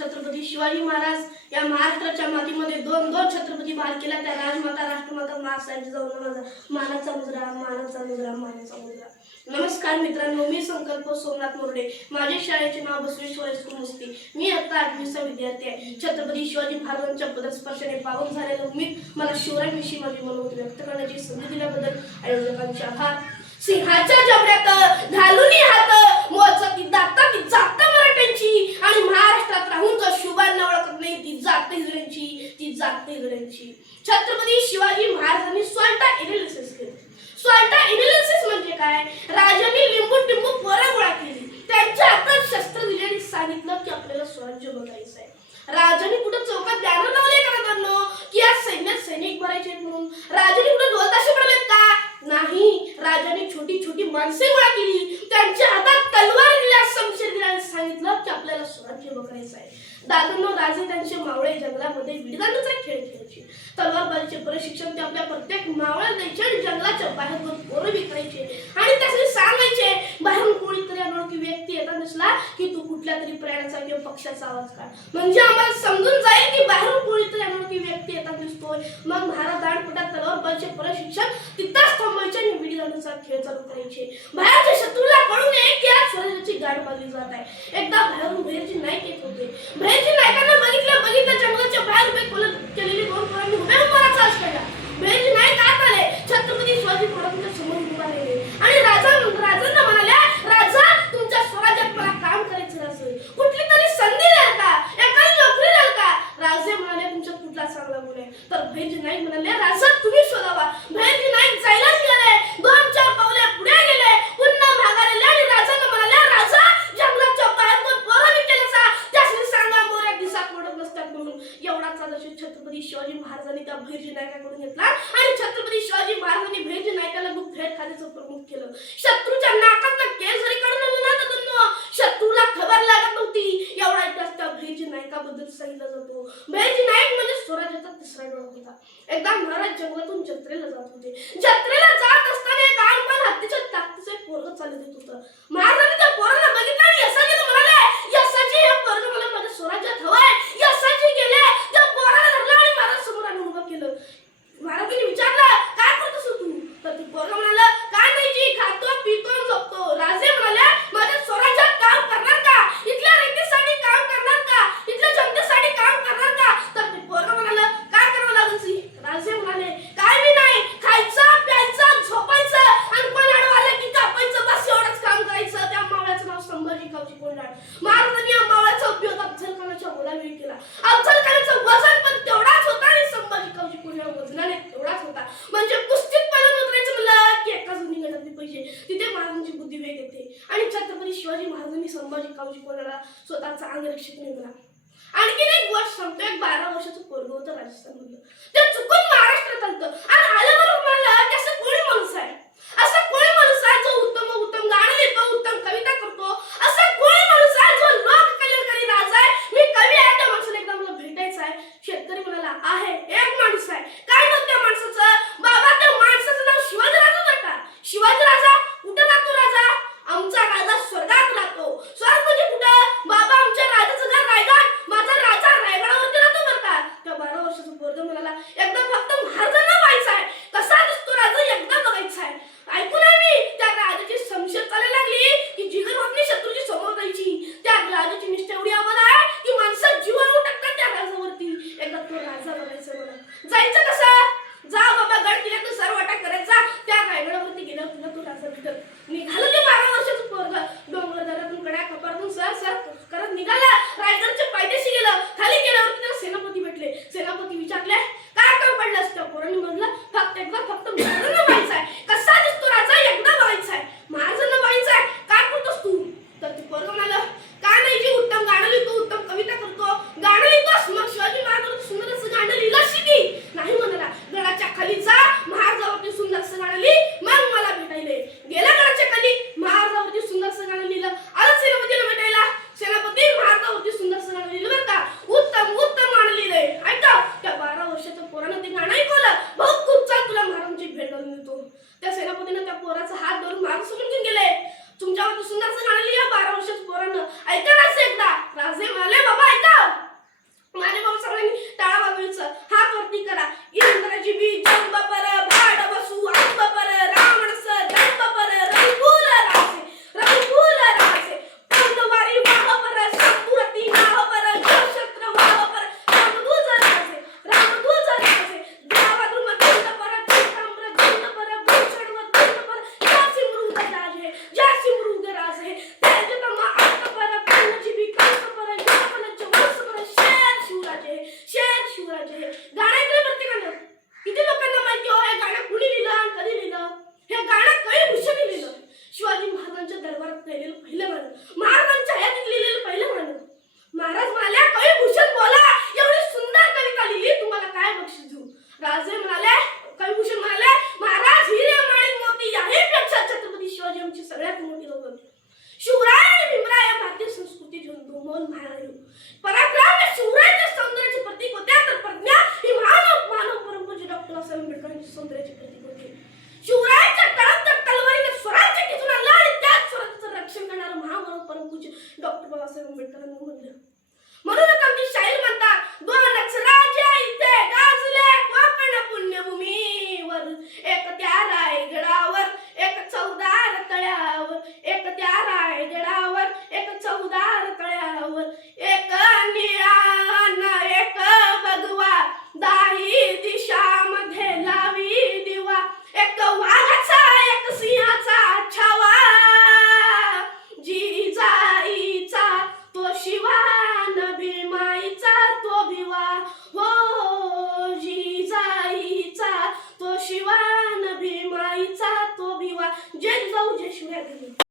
छत्रपती शिवाजी महाराज या महाराष्ट्राच्या मातीमध्ये दोन छत्रपती बाहेर केला, त्या राजमाता राष्ट्रमाता महासाहेब जाऊन माझा मानाचा मुजरा, मानाचा मुजरा, मानाचा मुजरा. नमस्कार मित्रांनो, मी संकल्प सोमनाथ मोरडे. माझ्या शाळेचे नाव बसवेश्वर हायस्कूल मुस्ती. मी आता 8वीचा विद्यार्थी आहे. छत्रपती शिवाजी महाराजांच्या पदस्पर्शाने पावन झालेलं उमेद मला शिवरायांविषयी माझे मनोगत व्यक्त करण्याची संधी दिल्याबद्दल आयोजकांचे आभार. सिंहाच्या जबड्यात घालून हात मोजती दाता ती जात मराठ्यांची, आणि महाराष्ट्रात राहून तो शुभांना ओळखत नाही ती जात हिजड्यांची, ती जात हिजड्यांची. छत्रपती शिवाजी महाराजांनी स्वतः एनालिसिस केलं. स्वतः एनालिसिस म्हणजे काय? राजांनी लिंबू टिंबू पोरं गोळा केली, त्यांच्या हातात शस्त्र दिले आणि सांगितलं की आपल्याला स्वराज्य बघायचं आहे. राजांनी कुठं चौकात बॅनर लावले का त्यांना की आज सैन्यात सैनिक भरायचे म्हणून? राजांनी कुठं ढोलताशे पडलेत का? नाही. राजांनी छोटी छोटी माणसे गोळा केली, त्यांच्या हातात तलवार दिल्या, शमशेर दिला आणि सांगितलं की आपल्याला स्वराज्य बघायचं आहे. दादांनो, राजे त्यांचे मावळे जंगलामध्ये विडदांडूचा खेळ खेळायचे. तलवारबाजीचे प्रशिक्षण ते आपल्या प्रत्येक मावळ्याला द्यायचे आणि जंगलाच्या बाहेर जाऊन पोरं विकायचे आणि त्यासाठी सांगायचे, बाहेरून कोणीतरी अनोळखी व्यक्ती येता दिसला की तू कुठल्या तरी प्राण्याचा किंवा पक्षाचा आवाज काढ, म्हणजे आम्हाला समजून जाईल की बाहेरून कोणीतरी अनोळखी व्यक्ती येता दिसतोय. मग महाराज दांडपटात तलवारबाजीचे प्रशिक्षण तिथंच थांबायचे आणि विडदांडूचा खेळ चालू करायचे. बाहेरच्या शत्रूला कळू नये की आज स्वराज्याची गाठ मारली जात आहे. एकदा बाहेरून भैरची नाईक येत होते. भैरची नायकांना बघितलं जंगलाच्या बाहेर उभे केलेली दोन पोरांनी उभ्या चार्ज केला. भैरची नाईक आत आले, छत्रपती शिवाजी महाराजांच्या समोर उभा राहिले आणि राजांना म्हणाले, राजा तुमच्या स्वराज्यात मला काम करायचं असेल, कुठली तरी संधी द्याल का, एखादी नोकरी द्याल का? राजे म्हणाले, तुमच्यात कुठला चांगला गुण आहे? तर भैरची नाईक म्हणाले, राजा तुम्ही शोधावा. भैरची नाईक जायलाच गेले, 2-4 पावले पुढे गेले, पुन्हा माघारी आले आणि राजांना म्हणाले, राजा जंगलाच्या बाहेर कोण पोरं विकेले सा, त्यासनी सांगा मोऱ्या दिसात पडत नसतात म्हणून. एवढाच आदेश छत्रपती शिवाजी महाराजांनी त्या भैरजी नायकाकडून घेतला आणि छत्रपती शिवाजी महाराजांनी भैरजी नायकाला खूप भेट खाण्याचं प्रमुख केलं. शत्रूच्या नाकातनं केस जरी काढून आणलं ना तर शत्रूला खबर लागत नव्हती. एवढा इतिहास त्या भैरजी नायकाबद्दल सांगितला जातो. भैरजी नायक म्हणजे स्वराज्याचा तिसरा डोळा होता. एकदा महाराज जंगलातून जत्रेला जात होते. जत्रेला जात असताना एक आणपण हत्तीच्या ताकदीचं एक पोरगं चालत येत होतं. महाराजांनी त्या पोराला बघितलं आणि यशाजी म्हणाले, यशाजी हे पोरगं मला माझ्या स्वराज्यात हवंय. यशाजी गेले, त्या पोराला धरलं आणि महाराज समोर आणून उभं केलं. महाराजांनी विचारलं, काय करतोस तू? तर ती पोरगं म्हणाला, काय नाही जी, खातो पितो झोपतो. राजे म्हणाले, माझ्या स्वराज्यात काम करणार का? इथल्या रयतेसाठी काम करणार का? इथल्या जनतेसाठी काम करणार का? तर ते पोरगं म्हणाला, काय करावं लागेल जी? राजे म्हणाले, काय बी नाही, खायचं प्यायचं झोपायचं आणि कोण आलं की कापायचं, बस एवढंच काम करायचं. त्या मावळ्याचं नाव संभाजी कावजी कोंढाळ. महाराजांनी या मावळ्याचा उपयोग अफझल खानाच्या मुलावेळी केला. अफझल खानाचं वजन पण तेवढाच होता आणि संभाजी कावजी कोंढाळ वजनाने तेवढाच होता. म्हणजे कुस्तीत पहिलं उतरायचं म्हणलं की एका जुनी गटातले पैसे. तिथे महाराजांची बुद्धी वेग येते आणि छत्रपती शिवाजी महाराजांनी संभाजी कावजी कोंढाळला स्वतःचा अंगरक्षक नेमला. आणखीन एक गोष्ट सांगतो. एक 12 वर्षाचं पोरगं होतं राजस्थानमधलं. ते चुकून महाराष्ट्रात आलं आणि आल्याबरोबर म्हणाला की असं कोणी माणूस आहे, असा कोणी माणूस आहे जो उत्तम गाणं लिहितो, उत्तम कविता करतो, असा कोणी माणूस आहे जो लोक कल्याणकारी राजा आहे, मी कवी आहे, त्या माणसाला एकदा मला भेटायचं आहे. शेतकरी म्हणाला, आहे एक माणूस आहे. काय नाव त्या माणसाचं? बाबा त्या माणसाचं नाव शिवाजी राजा बरं का. शिवाजी राजा कुठं राहतो? राजा आमचा राजा स्वर्गात राहतो. स्वर्ग म्हणजे कुठं? बाबा आमच्या राजाचं घर रायगड, माझा राजा रायगडावरती राहतो बरं का. त्या 12 वर्षाचं पोरगं म्हणाला, एकदा फक्त महाराजांना पाहायचं आहे. कसा दिसतो राजा मित्रांनो म्हणलं